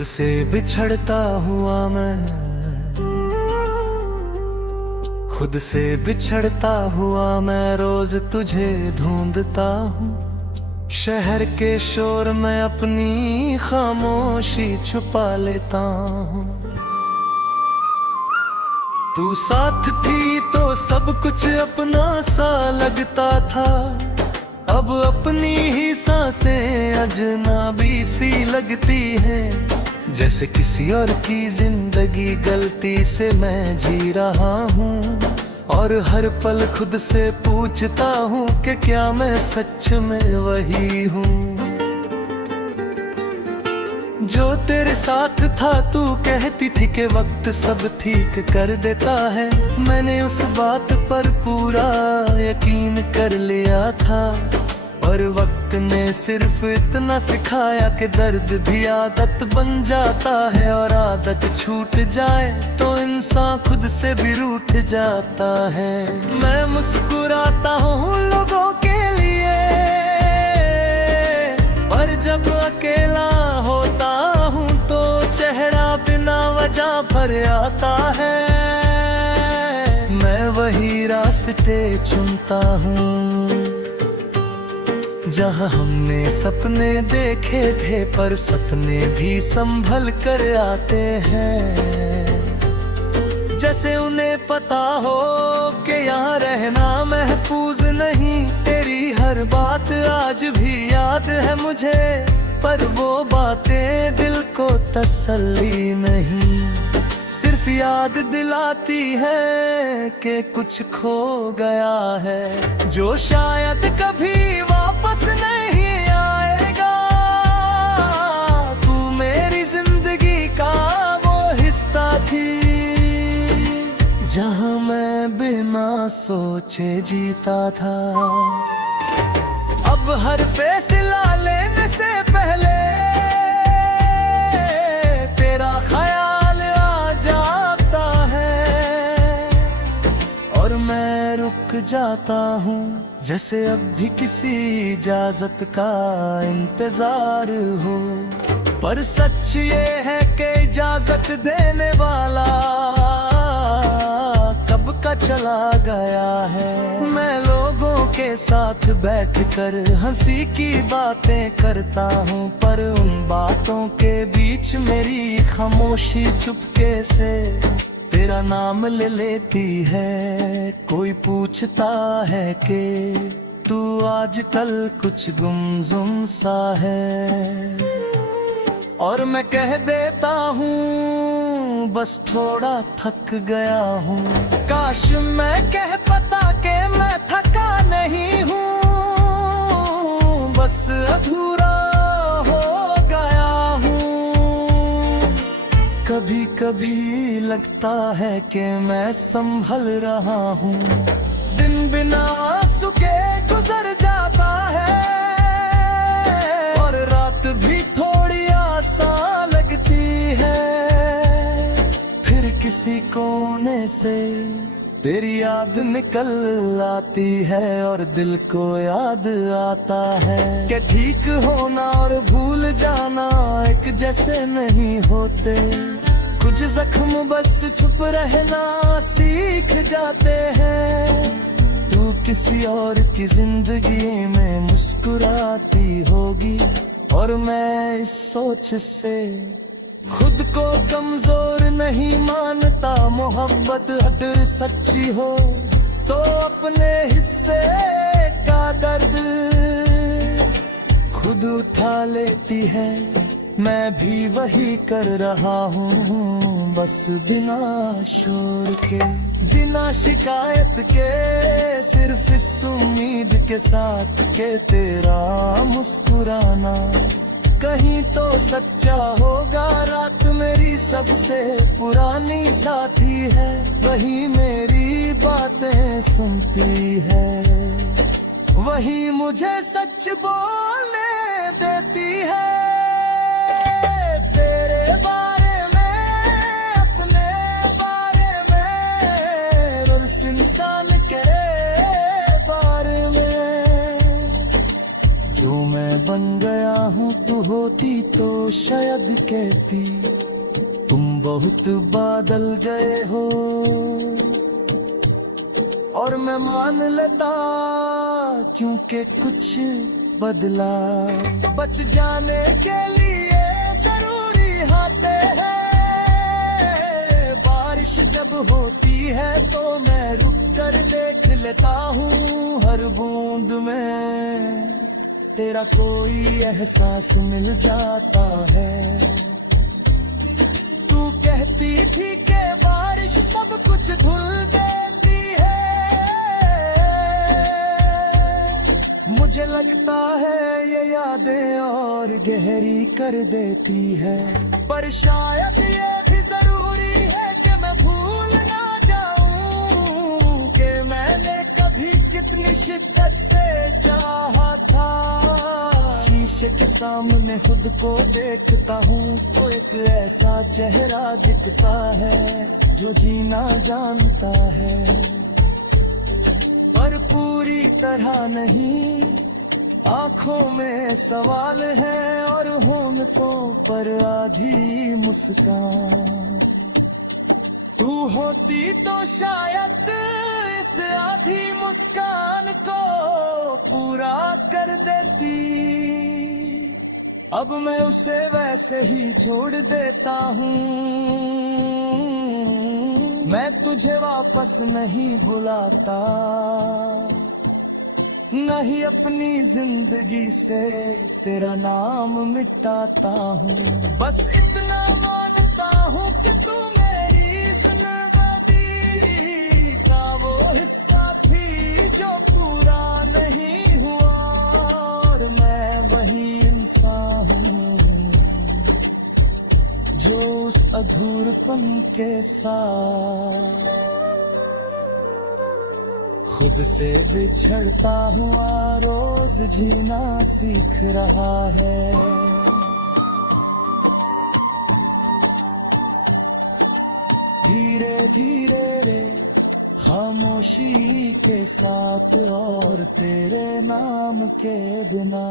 खुद से बिछड़ता हुआ मैं, खुद से बिछड़ता हुआ मैं रोज तुझे ढूंढता हूँ। शहर के शोर में अपनी खामोशी छुपा लेता हूँ। तू साथ थी तो सब कुछ अपना सा लगता था, अब अपनी ही सांसें अजनबी सी लगती हैं। जैसे किसी और की जिंदगी गलती से मैं जी रहा हूँ, और हर पल खुद से पूछता हूँ कि क्या मैं सच में वही हूँ जो तेरे साथ था। तू कहती थी कि वक्त सब ठीक कर देता है, मैंने उस बात पर पूरा यकीन कर लिया था। और वक्त ने सिर्फ इतना सिखाया कि दर्द भी आदत बन जाता है, और आदत छूट जाए तो इंसान खुद से भी रूठ जाता है। मैं मुस्कुराता हूँ लोगों के लिए, पर जब अकेला होता हूँ तो चेहरा बिना वजह भर आता है। मैं वही रास्ते चुनता हूँ जहाँ हमने सपने देखे थे, पर सपने भी संभल कर आते हैं। जैसे उन्हें पता हो कि यहाँ रहना महफूज नहीं। तेरी हर बात आज भी याद है मुझे, पर वो बातें दिल को तसल्ली नहीं, सिर्फ याद दिलाती है कि कुछ खो गया है जो शायद कभी वापस नहीं आएगा। तू मेरी जिंदगी का वो हिस्सा थी जहां मैं बिना सोचे जीता था। अब हर फैसला लेने से पहले तेरा ख्याल आ जाता है, और मैं रुक जाता हूँ जैसे अब भी किसी इजाजत का इंतजार हो। पर सच ये है कि इजाजत देने वाला कब का चला गया है। मैं लोगों के साथ बैठकर हंसी की बातें करता हूँ, पर उन बातों के बीच मेरी खामोशी चुपके से तेरा नाम ले लेती है। कोई पूछता है कि तू आजकल कुछ गुमसुम सा है, और मैं कह देता हूँ बस थोड़ा थक गया हूँ। काश मैं कह पाता कि मैं थका नहीं हूँ, बस अधूरा हो गया हूँ। कभी कभी लगता है कि मैं संभल रहा हूँ, दिन बिना आंसू के गुजर जाता है, और रात भी थोड़ी आसान लगती है। फिर किसी कोने से तेरी याद निकल आती है, और दिल को याद आता है कि ठीक होना और भूल जाना एक जैसे नहीं होते। कुछ जख्म बस छुप रहना सीख जाते हैं। तू किसी और की जिंदगी में मुस्कुराती होगी, और मैं इस सोच से खुद को कमजोर नहीं मानता। मोहब्बत अगर सच्ची हो तो अपने हिस्से का दर्द खुद उठा लेती है। मैं भी वही कर रहा हूँ, बस बिना शोर के, बिना शिकायत के, सिर्फ इस उम्मीद के साथ के तेरा मुस्कुराना कहीं तो सच्चा होगा। रात मेरी सबसे पुरानी साथी है, वही मेरी बातें सुनती है, वही मुझे सच बोलने देती है। तेरे बारे में, अपने बारे में, और उस इंसान के बारे में जो मैं बन गया हूँ। तू होती तो शायद कहती तुम बहुत बदल गए हो, और मैं मान लेता क्योंकि कुछ बदला। बच जाने के लिए जरूरी हाथे हैं, बारिश जब होती है तो मैं रुक कर देख लेता हूँ, हर बूंद में तेरा कोई एहसास मिल जाता है। तू कहती थी कि बारिश सब कुछ धुल देती है, मुझे लगता है ये यादें और गहरी कर देती है। पर शायद ये भी जरूरी है कि मैं भूल ना जाऊं कि मैंने कभी कितनी शिद्दत से चाहा था। शीशे के सामने खुद को देखता हूँ तो एक ऐसा चेहरा दिखता है जो जीना जानता है, पर पूरी तरह नहीं। आंखों में सवाल है और होंठों पर आधी मुस्कान। तू होती तो शायद इस आधी मुस्कान को पूरा कर देती। अब मैं उसे वैसे ही छोड़ देता हूँ, मैं तुझे वापस नहीं बुलाता, नहीं अपनी जिंदगी से तेरा नाम मिटाता हूँ। बस इतना मानता हूँ कि तू मेरी जिंदगी का वो हिस्सा थी जो पूरा नहीं हुआ, और मैं वही इंसान हूँ जो उस अधूरपन के साथ खुद से बिछड़ता हुआ रोज जीना सीख रहा है। धीरे धीरे रे खामोशी के साथ और तेरे नाम के बिना